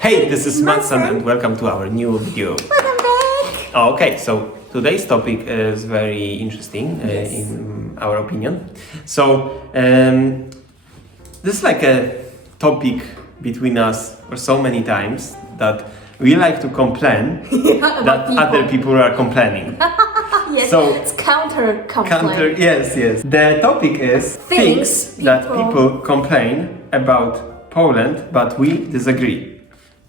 Hey, this is MATSAN and welcome to our new video. Welcome back! Okay, so today's topic is very interesting Yes. in our opinion. So, this is like a topic between us for so many times that we like to complain that other people are complaining. Yes, So- it's counter-complaint. Yes. The topic is Things that people- people complain about Poland, but we disagree.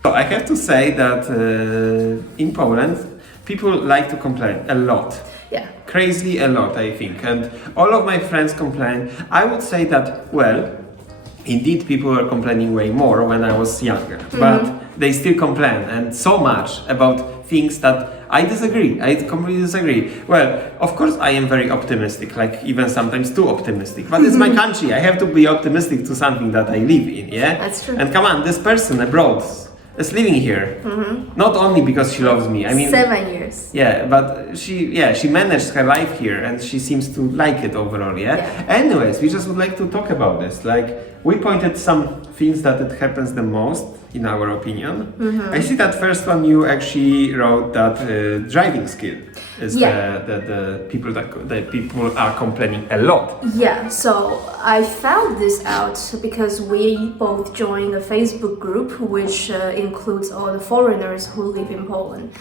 So I have to say that in Poland, people like to complain a lot. Yeah. Crazily a lot, I think. And all of my friends complain. I would say that, well, indeed people were complaining way more when I was younger. But they still complain, and so much about things that I disagree. I completely disagree. Well, of course I am very optimistic, like even sometimes too optimistic. But it's my country. I have to be optimistic to something that I live in, yeah? That's true. And come on, this person abroad is living here. Not only because she loves me. I mean, 7 years. yeah, but she managed her life here and she seems to like it overall, yeah? Anyways, we just would like to talk about this. Like, we pointed some things that it happens the most, in our opinion. I see that first one you actually wrote that driving skill is the people are complaining a lot. Yeah, so I found this out because we both joined a Facebook group which includes all the foreigners who live in Poland,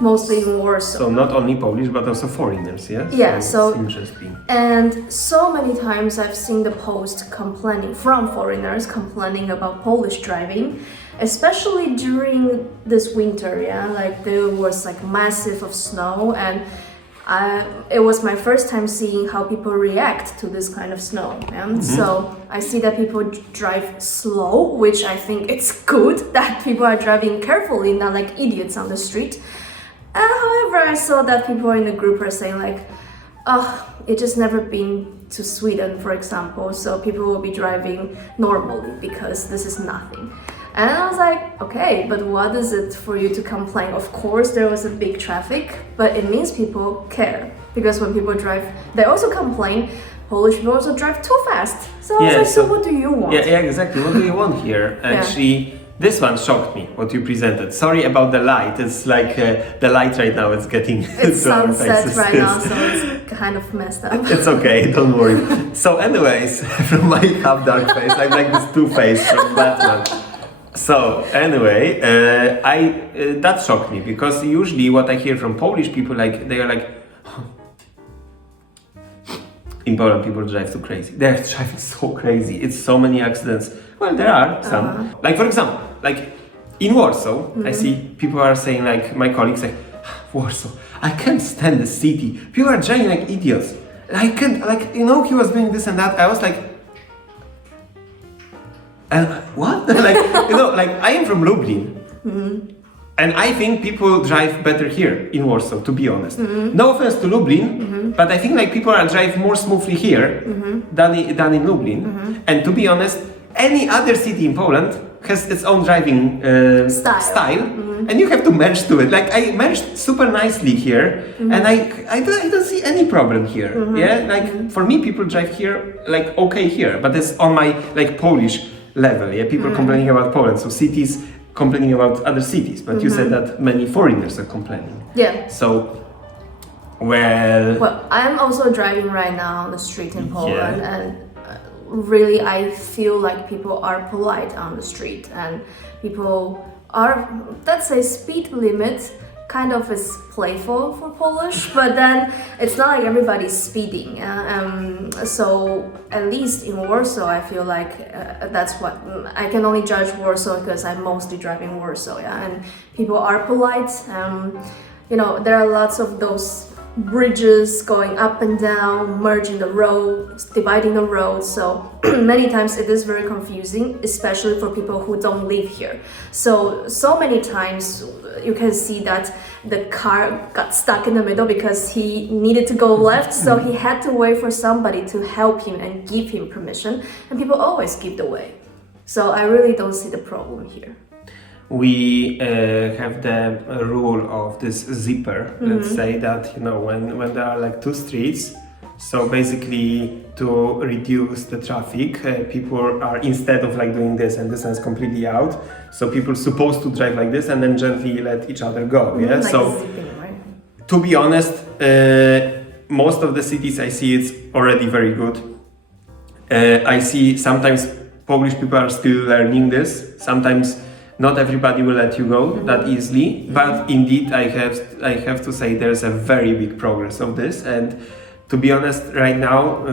mostly in Warsaw. So not only Polish but also foreigners, yes? Yeah, so- it's interesting. And so many times I've seen the post complaining from foreigners complaining about Polish driving, especially during this winter, yeah, like there was like massive of snow, and it was my first time seeing how people react to this kind of snow. Yeah? So I see that people drive slow, which I think it's good that people are driving carefully, not like idiots on the street. However, I saw that people in the group are saying like, oh, it just never been to Sweden, for example, so people will be driving normally because this is nothing. And I was like, okay, but what is it for you to complain? Of course, there was a big traffic, but it means people care. Because when people drive, they also complain, Polish people also drive too fast. So I was like, so what do you want? Yeah, exactly. What do you want here? Actually, this one shocked me, what you presented. Sorry about the light. It's like the light right now is getting It's to our sunset faces. right now, so it's kind of messed up. It's okay, don't worry. So anyways, from my half-dark face, I'm like this two-face from Batman. So anyway, that shocked me because usually what I hear from Polish people, like they are like, in Poland people drive so crazy. They're driving so crazy. It's so many accidents. Well, there are some. Like for example, like in Warsaw, I see people are saying like my colleagues like, Warsaw, I can't stand the city. People are driving like idiots. I can't, like, you know, he was doing this and that. I was like, what? Like, you know, like I am from Lublin. And I think people drive better here in Warsaw, to be honest. No offense to Lublin, but I think like people are drive more smoothly here than in Lublin. And to be honest, any other city in Poland has its own driving style. And you have to merge to it. Like I merged super nicely here, and I don't see any problem here. Yeah, like for me, people drive here like okay here, but it's on my like Polish level. Yeah, people complaining about Poland, so cities complaining about other cities. But you said that many foreigners are complaining. Yeah. So, well, I'm also driving right now on the street in Poland, and really I feel like people are polite on the street, and people are, let's say, speed limit kind of is playful for Polish, but then it's not like everybody's speeding. So at least in Warsaw, I feel like that's what I can only judge Warsaw because I'm mostly driving Warsaw, and people are polite. You know, there are lots of those bridges going up and down, merging the roads, dividing the roads. So many times it is very confusing, especially for people who don't live here. So many times you can see that the car got stuck in the middle because he needed to go left, so he had to wait for somebody to help him and give him permission, and people always give the way. So I really don't see the problem here. We have the rule of this zipper. Let's say that, you know, when there are like two streets, So basically, to reduce the traffic, people are, instead of like doing this and this is completely out, so people are supposed to drive like this and then gently let each other go. Yeah. Like So zipping, right? to be honest, most of the cities I see it's already very good. I see sometimes Polish people are still learning this. Sometimes not everybody will let you go that easily, but indeed I have to say there's a very big progress of this. And to be honest, right now,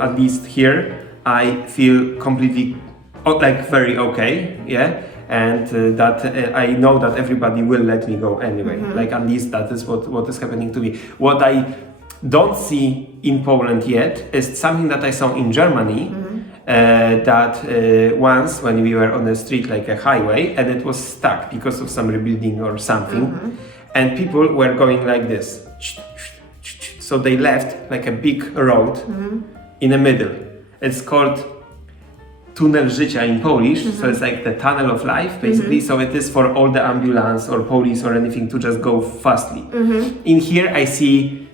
at least here, I feel completely like very okay, yeah. And that I know that everybody will let me go anyway. Like at least that is what is happening to me. What I don't see in Poland yet is something that I saw in Germany. That once when we were on the street like a highway and it was stuck because of some rebuilding or something, and people were going like this. So they left like a big road in the middle. It's called Tunnel Życia in Polish, so it's like the tunnel of life basically. So it is for all the ambulance or police or anything to just go fastly. In here I see,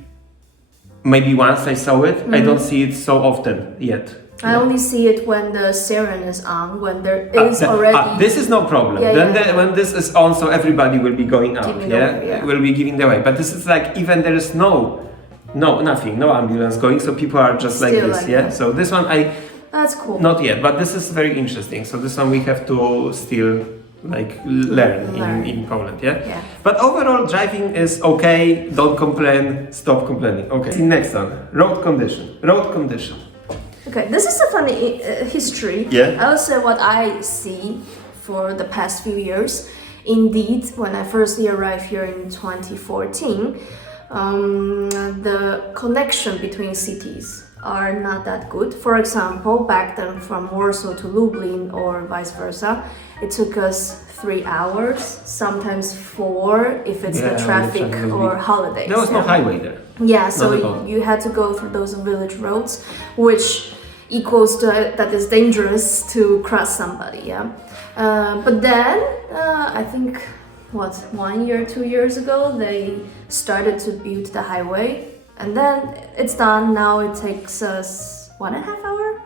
maybe once I saw it, I don't see it so often yet. I only see it when the siren is on, when there is already... this is no problem. When this is on, so everybody will be going out, will be giving the way. But this is like, even there is nothing, no ambulance going, so people are just like Still this, like yeah? that. So this one That's cool. not yet, but this is very interesting. So this one we have to still like learn. In Poland, yeah? But overall driving is okay, don't complain, stop complaining. Okay, next one, road condition. Okay, this is a funny history. Yeah. I will say what I see for the past few years. Indeed, when I first arrived here in 2014, the connection between cities are not that good. For example, back then from Warsaw to Lublin or vice versa, it took us 3 hours, sometimes 4 if it's the traffic or holidays. There was no highway there. Yeah, so you had to go through those village roads, which equals to that is dangerous to cross somebody, yeah. But then, I think, 1 year, 2 years ago, they started to build the highway, and then it's done. Now it takes us 1.5 hours.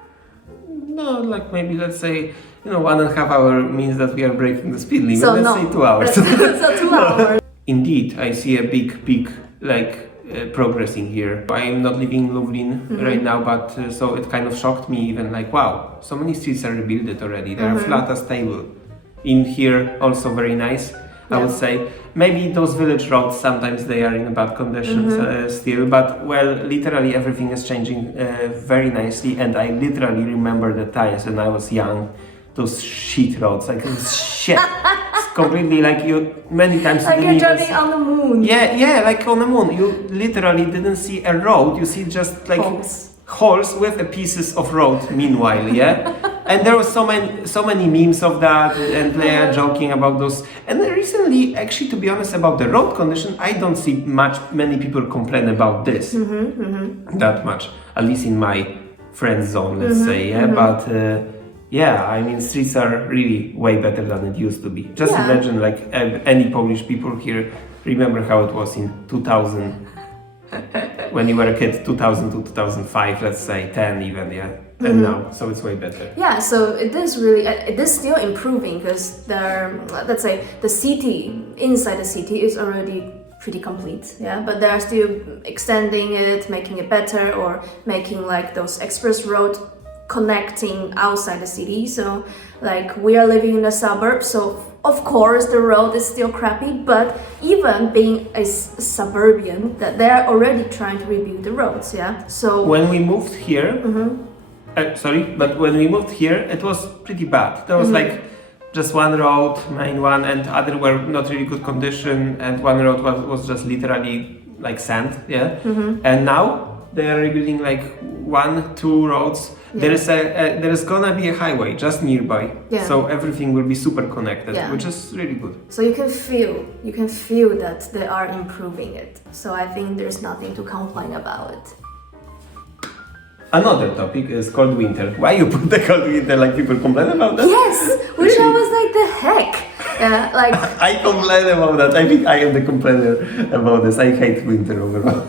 No, like maybe let's say, 1.5 hours means that we are breaking the speed limit. So let's say 2 hours. So 2 hours. Indeed, I see a big progressing here. I am not living in Lublin right now, but so it kind of shocked me even like, wow, so many streets are rebuilt already. They are flat as table. In here, also very nice, I would say. Maybe those village roads, sometimes they are in bad conditions still, but well, literally everything is changing very nicely, and I literally remember the times when I was young, those shit roads, like shit. It's completely like many times like you're driving on the moon. Yeah, like on the moon. You literally didn't see a road, you see just like holes with the pieces of road meanwhile, yeah? And there was so many memes of that, and they are joking about those. And recently, actually, to be honest, about the road condition, I don't see many people complain about this that much, at least in my friend zone, let's say, yeah? But yeah, I mean, streets are really way better than it used to be. Just imagine, like, any Polish people here remember how it was in 2000, when you were a kid, 2000 to 2005, let's say, 10 even, yeah? And now, so it's way better. Yeah, so it is still improving, because let's say, the city, inside the city is already pretty complete, yeah? But they're still extending it, making it better, or making like those express road connecting outside the city. So like we are living in the suburbs, so of course the road is still crappy, but even being a suburban, that they're already trying to rebuild the roads, yeah. So when we moved here, but when we moved here, it was pretty bad. There was like just one road, main one, and other were not really good condition, and one road was just literally like sand, yeah. And now they are rebuilding like 1-2 roads. There is gonna be a highway just nearby, so everything will be super connected, which is really good. So you can feel that they are improving it. So I think there's nothing to complain about it. Another topic is cold winter. Why you put the cold winter? Like people complain about that? Yes, which I was like, the heck. Yeah, like I complain about that. I think I am the complainer about this. I hate winter overall.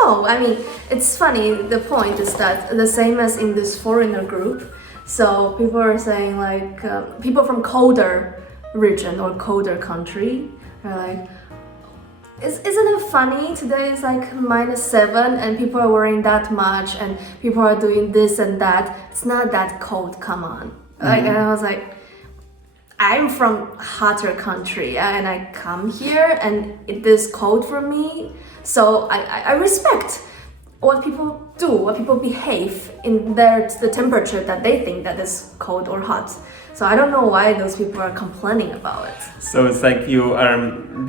No, I mean, it's funny. The point is that the same as in this foreigner group. So people are saying like people from colder region or colder country are like, isn't it funny? Today is like -7 and people are wearing that much and people are doing this and that. It's not that cold. Come on. Like, and I was like, I'm from hotter country and I come here and it is cold for me. So I respect what people do, what people behave in the temperature that they think that is cold or hot. So I don't know why those people are complaining about it. So it's like you are,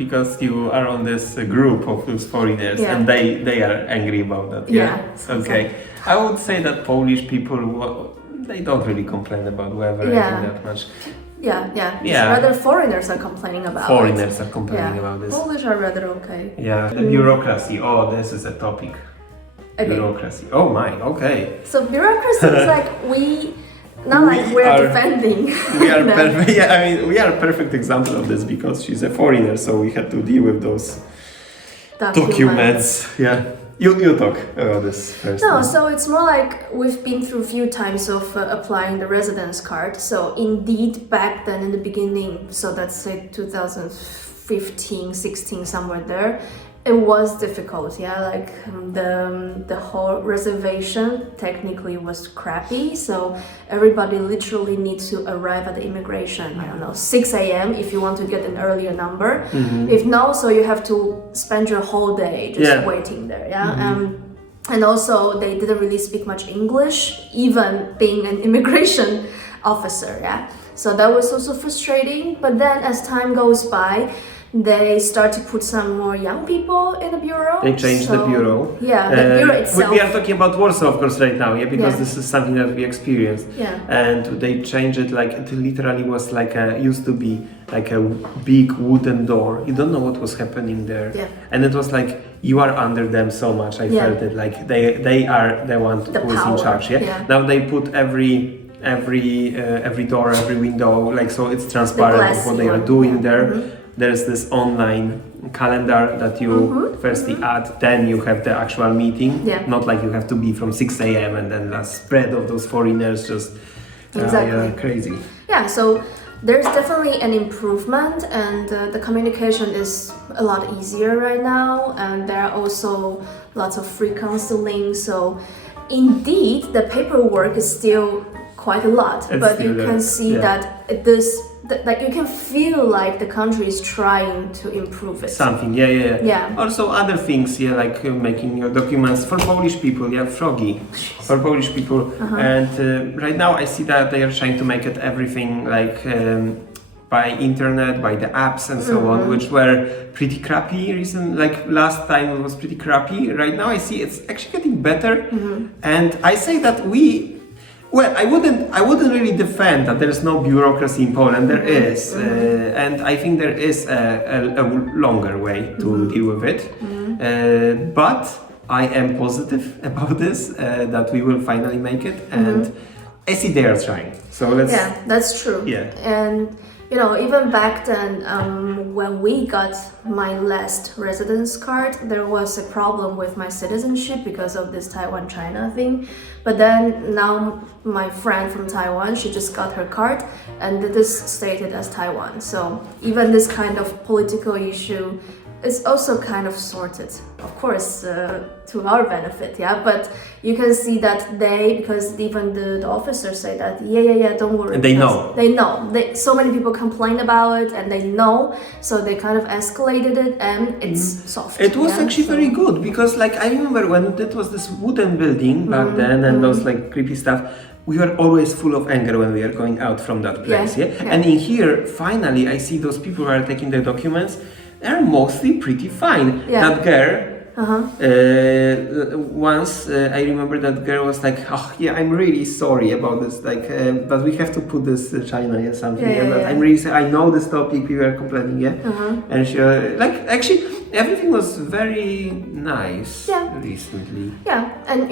because you are on this group of those foreigners, and they are angry about that. Yeah. Okay. I would say that Polish people, they don't really complain about weather that much. Yeah. Rather foreigners are complaining about Foreigners are complaining about this. Polish are rather okay. Yeah. The bureaucracy. Oh, this is a topic. Okay. Bureaucracy. Oh my. Okay. So bureaucracy is like we're defending. We are perfect. Yeah, I mean, we are a perfect example of this because she's a foreigner, so we had to deal with those documents. Yeah. You talk about this first. No, so it's more like we've been through a few times of applying the residence card. So indeed, back then in the beginning, so that's say 2015, 16, somewhere there, it was difficult. Yeah, like the whole reservation technically was crappy. So everybody literally needs to arrive at the immigration, I don't know, 6 a.m. if you want to get an earlier number. If no, so you have to spend your whole day just waiting there. Yeah. And also they didn't really speak much English, even being an immigration officer. Yeah. So that was also frustrating. But then as time goes by, they start to put some more young people in the bureau. They changed the bureau. Yeah, the bureau itself. We are talking about Warsaw, of course, right now, because this is something that we experienced. Yeah. And they changed it, like, it literally was like used to be like a big wooden door. You don't know what was happening there. Yeah. And it was like, you are under them so much. I felt it, like they are the one who is in charge. Yeah. Now they put every door, every window, like, so it's transparent of what they are doing there. There's this online calendar that you firstly add, then you have the actual meeting. Yeah. Not like you have to be from 6 a.m. and then the spread of those foreigners just crazy. Yeah, so there's definitely an improvement and the communication is a lot easier right now, and there are also lots of free counseling. So indeed, the paperwork is still quite a lot, but you can see that like you can feel like the country is trying to improve it. Something, yeah. Also other things, like making your documents for Polish people, froggy for Polish people. And right now I see that they are trying to make it everything like by internet, by the apps and so on, which were pretty crappy like last time it was pretty crappy. Right now I see it's actually getting better. And I say that I wouldn't really defend that there is no bureaucracy in Poland. There is, and I think there is a longer way to deal with it. But I am positive about this, that we will finally make it, and I see they are trying. So let's. Yeah, that's true. Yeah, and even back then, when we got my last residence card, there was a problem with my citizenship because of this Taiwan-China thing. But then now my friend from Taiwan, she just got her card and it is stated as Taiwan. So even this kind of political issue is also kind of sorted, of course, to our benefit, but you can see that because even the officers say that, don't worry. And they know. So many people complain about it and they know, so they kind of escalated it and it's soft. It was actually very good because, like, I remember when it was this wooden building back then and those like creepy stuff, we were always full of anger when we are going out from that place, And in here, finally, I see those people who are taking the documents. They're mostly pretty fine. That girl, once I remember that girl was like, I'm really sorry about this, like, but we have to put this China or something. I'm really sorry. I know this topic, we were complaining, and she, actually, everything was very nice recently. Yeah, and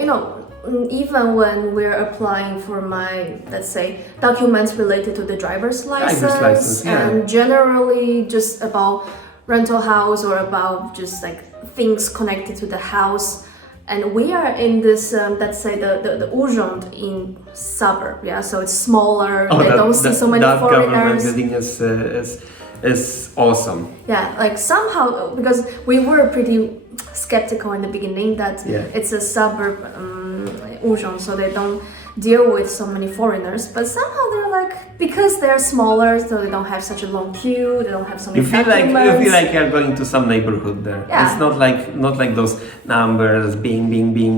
even when we're applying for my, let's say, documents related to the driver's license and generally just about rental house or about just like things connected to the house, And we are in this, let's say, the Urząd in suburb, yeah. So it's smaller. They don't see so many that foreigners. Government building is awesome. Yeah, like somehow, because we were pretty skeptical in the beginning that it's a suburb Urząd, so they don't deal with so many foreigners, but somehow they're like, because they're smaller, so they don't have such a long queue, they don't have so many you feel like you're going to some neighborhood there. Yeah. It's not like those numbers, bing,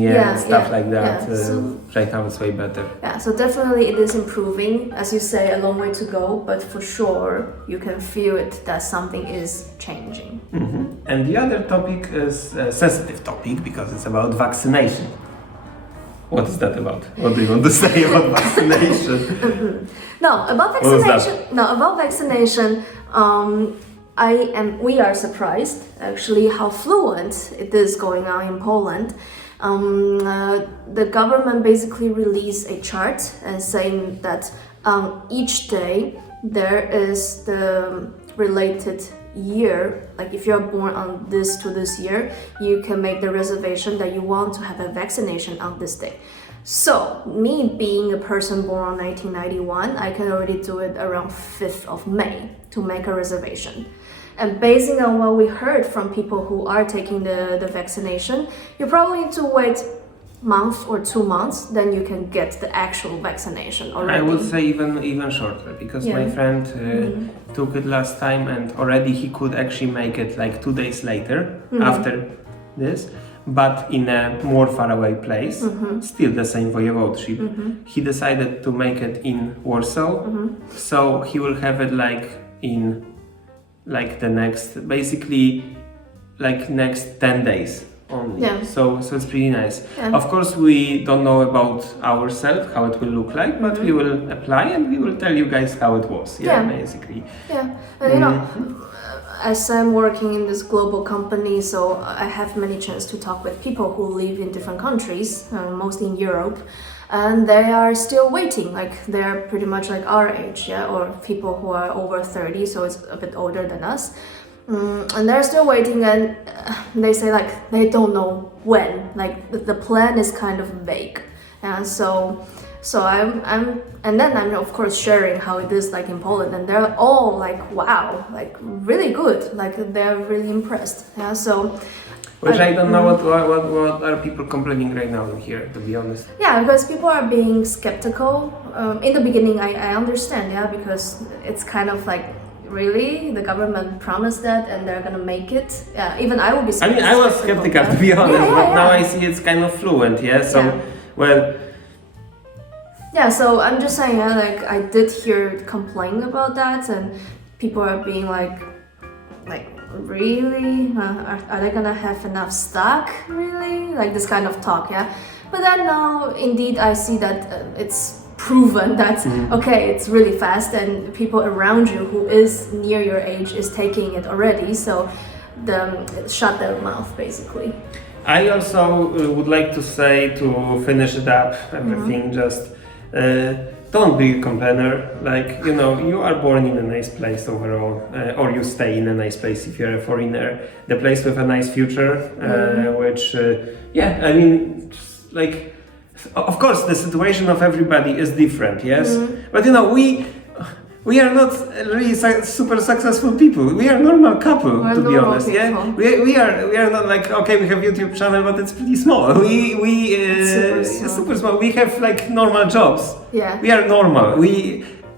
and stuff like that. Yeah. So, right now it's way better. Yeah, so definitely it is improving. As you say, a long way to go, but for sure you can feel it that something is changing. Mm-hmm. And the other topic is a sensitive topic because it's about vaccination. What is that about? What do you want to say about vaccination? About vaccination, we are surprised actually how fluent it is going on in Poland. The government basically released a chart and saying that each day there is the related year, like if you're born on this to this year, you can make the reservation that you want to have a vaccination on this day. So me being a person born on 1991, I can already do it around 5th of May to make a reservation. And basing on what we heard from people who are taking the vaccination, you probably need to wait month or 2 months, then you can get the actual vaccination already. I would say even shorter, because my friend took it last time and already he could actually make it like 2 days later after this, but in a more faraway place, still the same voivodeship. He decided to make it in Warsaw, so he will have it like in like the next, basically like next 10 days. Only. Yeah. So it's pretty nice. Yeah. Of course, we don't know about ourselves how it will look like, but we will apply and we will tell you guys how it was. Basically. Yeah, and you know, as I'm working in this global company, so I have many chance to talk with people who live in different countries, mostly in Europe, and they are still waiting. Like they're pretty much like our age, or people who are over 30, so it's a bit older than us. And they're still waiting, and they say like they don't know when. Like the plan is kind of vague, and so I'm and then I'm of course sharing how it is like in Poland, and they're all like wow, like really good, like they're really impressed. Yeah, so. Which I don't know what are people complaining right now in here, to be honest. Yeah, because people are being skeptical. In the beginning, I understand, because it's kind of like. Really? The government promised that and they're gonna make it? Yeah, even I will be skeptical. I was skeptical to be honest, but now I see it's kind of fluent, well... Yeah, so I'm just saying, like, I did hear complain about that and people are being like, really? Are they gonna have enough stock? Really? Like this kind of talk, But then now, indeed, I see that it's proven that okay, it's really fast and people around you who is near your age is taking it already, so shut their mouth basically. I also would like to say, to finish it up, everything, just don't be a complainer. Like, you are born in a nice place overall, or you stay in a nice place if you're a foreigner, the place with a nice future, which I mean, like, of course, the situation of everybody is different, yes? But we are not really super successful people. We are a normal couple, to be honest. People. We are not like, okay, we have YouTube channel, but it's pretty small. It's super small. We have like normal jobs. Yeah. We are normal.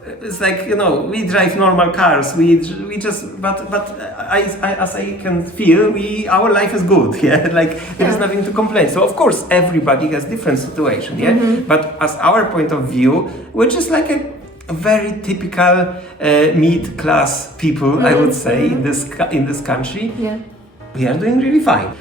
It's like, we drive normal cars. We just, but as I can feel, our life is good. Like there is nothing to complain. So of course everybody has different situation. But as our point of view, which is like a very typical mid-class people, I would say, in this country, we are doing really fine.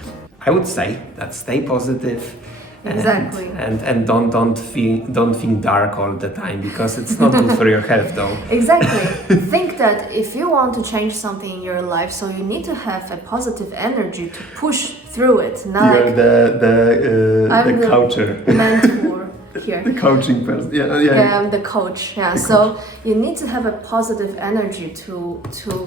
I would say that stay positive. Exactly. And don't think dark all the time, because it's not good for your health though. Exactly. Think that if you want to change something in your life, so you need to have a positive energy to push through it. You're the coacher. Mentor here. The coaching person. Yeah, I'm the coach. Yeah. So you need to have a positive energy to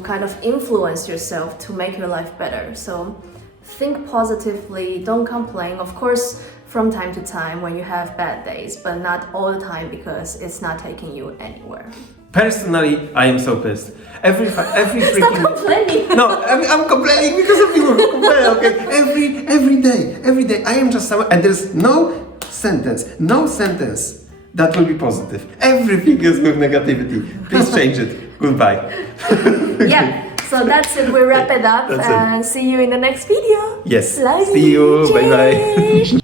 kind of influence yourself to make your life better. So think positively, don't complain. Of course, from time to time when you have bad days, but not all the time because it's not taking you anywhere. Personally, I am so pissed. Every freaking Stop complaining. No, I'm complaining because of people who complain. Okay, every day, I am just someone, and there's no sentence that will be positive. Everything is with negativity. Please change it. Goodbye. Yeah. So that's it. We wrap it up That's and see you in the next video. Yes. Love See you. Bye bye.